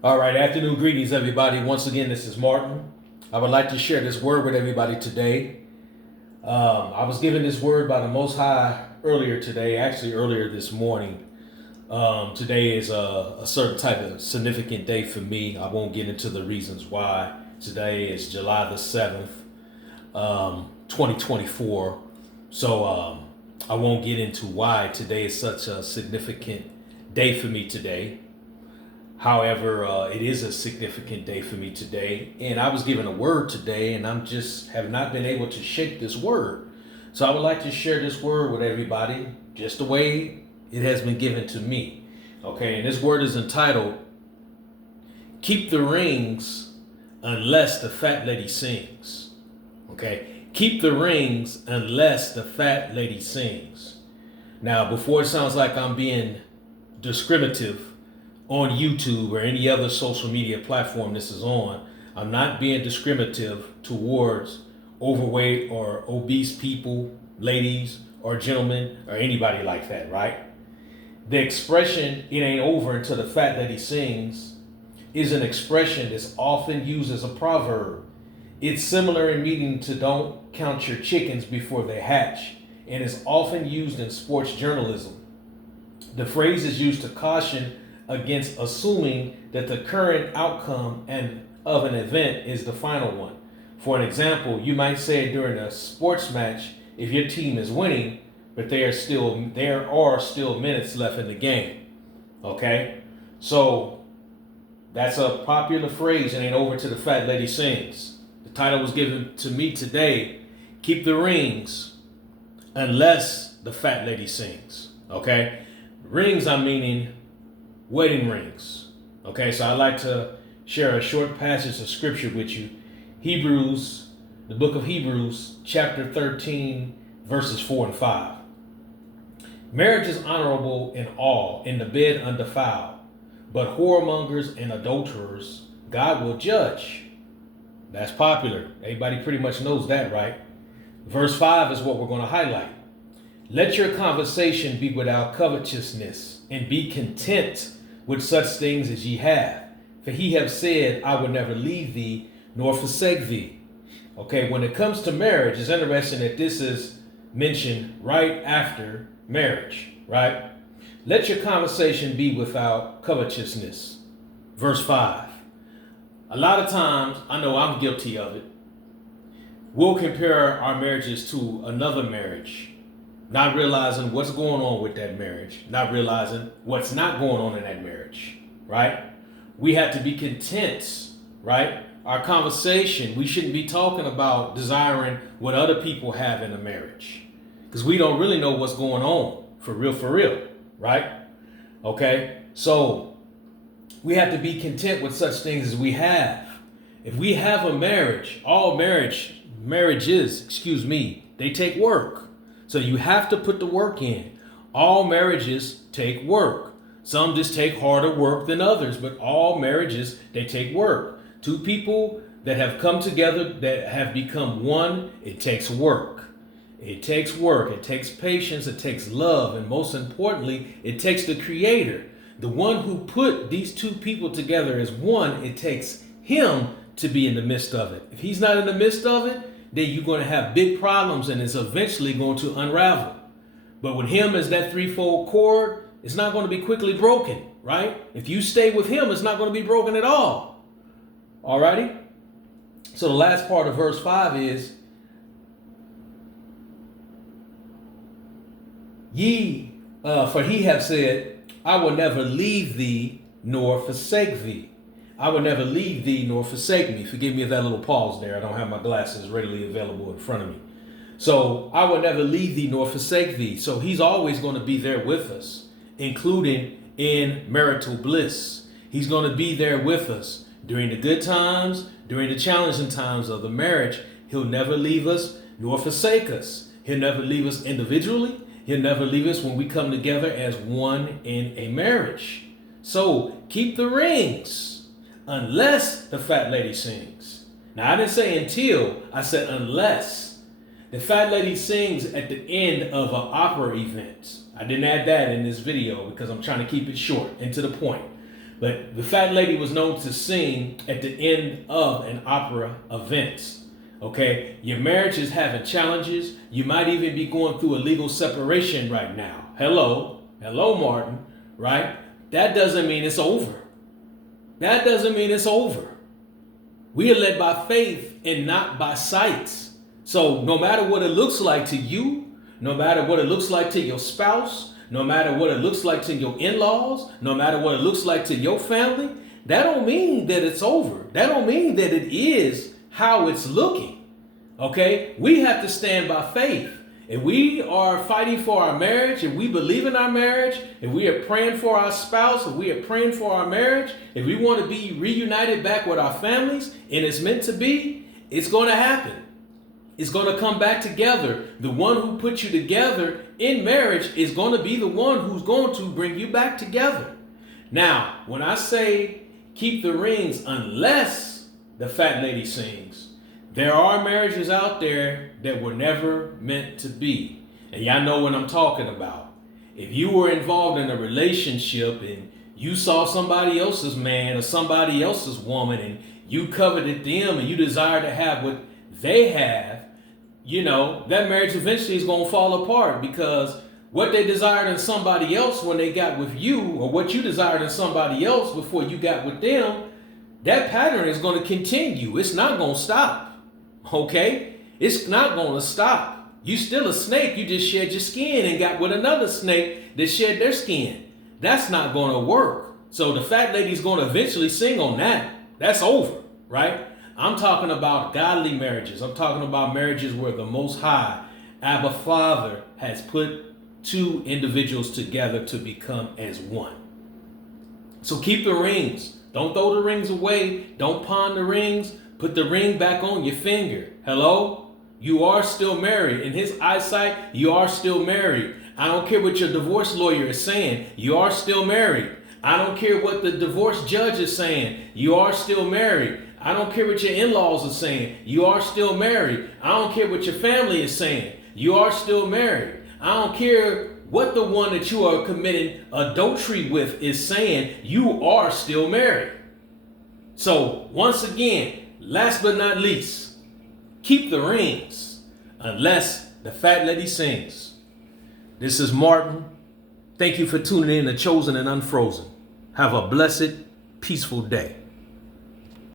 All right, afternoon greetings, everybody. Once again, this is Martin. I would like to share this word with everybody today. I was given this word by the Most High earlier today, actually earlier this morning. Today is a certain type of significant day for me. I won't get into the reasons why. Today is July the 7th, 2024. So I won't get into why today is such a significant day for me today. However, it is a significant day for me today, and I was given a word today, and I'm just have not been able to shake this word. So I would like to share this word with everybody, just the way it has been given to me. Okay, and this word is entitled "Keep the Rings Unless the Fat Lady Sings." Okay, keep the rings unless the fat lady sings. Now, before it sounds like I'm being discriminative on YouTube or any other social media platform this is on, I'm not being discriminative towards overweight or obese people, ladies or gentlemen or anybody like that, right? The expression, "it ain't over until the fat lady sings," is an expression that's often used as a proverb. It's similar in meaning to "don't count your chickens before they hatch," and is often used in sports journalism. The phrase is used to caution against assuming that the current outcome of an event is the final one. For an example, you might say during a sports match if your team is winning, but there are still minutes left in the game. Okay? So that's a popular phrase, and ain't over till the fat lady sings. The title was given to me today, "Keep the Rings Unless the Fat Lady Sings." Okay? Rings, I'm meaning wedding rings. Okay, so I'd like to share a short passage of scripture with you. Hebrews, the book of Hebrews, chapter 13, verses 4 and 5. "Marriage is honorable in all, in the bed undefiled, but whoremongers and adulterers God will judge." That's popular. Everybody pretty much knows that, right? Verse 5 is what we're going to highlight. "Let your conversation be without covetousness, and be content with such things as ye have. For he have said, I will never leave thee nor forsake thee." Okay, when it comes to marriage, it's interesting that this is mentioned right after marriage, right? "Let your conversation be without covetousness." Verse 5. A lot of times, I know I'm guilty of it, we'll compare our marriages to another marriage, not realizing what's going on with that marriage, not realizing what's not going on in that marriage, right? We have to be content, right? Our conversation, we shouldn't be talking about desiring what other people have in a marriage, because we don't really know what's going on for real, right? Okay, so we have to be content with such things as we have. If we have a marriage, all marriages, they take work. So you have to put the work in. All marriages take work. Some just take harder work than others, but all marriages, they take work. Two people that have come together, that have become one, it takes work. It takes work. It takes patience. It takes love. And most importantly, it takes the Creator. The one who put these two people together as one, it takes Him to be in the midst of it. If He's not in the midst of it, then you're going to have big problems, and it's eventually going to unravel. But with Him as that threefold cord, it's not going to be quickly broken, right? If you stay with Him, it's not going to be broken at all. Alrighty? So the last part of verse 5 is, for he have said, I will never leave thee nor forsake thee. I will never leave thee nor forsake me. Forgive me if that little pause there. I don't have my glasses readily available in front of me. So I will never leave thee nor forsake thee. So He's always going to be there with us, including in marital bliss. He's going to be there with us during the good times, during the challenging times of the marriage. He'll never leave us nor forsake us. He'll never leave us individually. He'll never leave us when we come together as one in a marriage. So keep the rings unless the fat lady sings. Now, I didn't say until, I said unless. The fat lady sings at the end of an opera event. I didn't add that in this video because I'm trying to keep it short and to the point. But the fat lady was known to sing at the end of an opera event. Okay, your marriage is having challenges. You might even be going through a legal separation right now. Hello, Martin, right? That doesn't mean it's over. That doesn't mean it's over. We are led by faith and not by sight. So no matter what it looks like to you, no matter what it looks like to your spouse, no matter what it looks like to your in-laws, no matter what it looks like to your family, that don't mean that it's over. That don't mean that it is how it's looking. Okay? We have to stand by faith. If we are fighting for our marriage, if we believe in our marriage, if we are praying for our spouse, if we are praying for our marriage, if we want to be reunited back with our families, and it's meant to be, it's going to happen. It's going to come back together. The one who put you together in marriage is going to be the one who's going to bring you back together. Now, when I say keep the rings unless the fat lady sings, there are marriages out there that were never meant to be. And y'all know what I'm talking about. If you were involved in a relationship and you saw somebody else's man or somebody else's woman and you coveted them and you desire to have what they have, you know, that marriage eventually is going to fall apart, because what they desired in somebody else when they got with you, or what you desired in somebody else before you got with them, that pattern is going to continue. It's not going to stop. Okay? It's not going to stop. You still a snake. You just shed your skin and got with another snake that shed their skin. That's not going to work. So the fat lady's going to eventually sing on that. That's over, right? I'm talking about godly marriages. I'm talking about marriages where the Most High, Abba Father, has put two individuals together to become as one. So keep the rings. Don't throw the rings away. Don't pawn the rings. Put the ring back on your finger. Hello? You are still married. In his eyesight, you are still married. I don't care what your divorce lawyer is saying. You are still married. I don't care what the divorce judge is saying. You are still married. I don't care what your in-laws are saying. You are still married. I don't care what your family is saying. You are still married. I don't care what the one that you are committing adultery with is saying. You are still married. So once again, last but not least, keep the rings unless the fat lady sings. This is Martin. Thank you for tuning in to Chosen and Unfrozen. Have a blessed, peaceful day.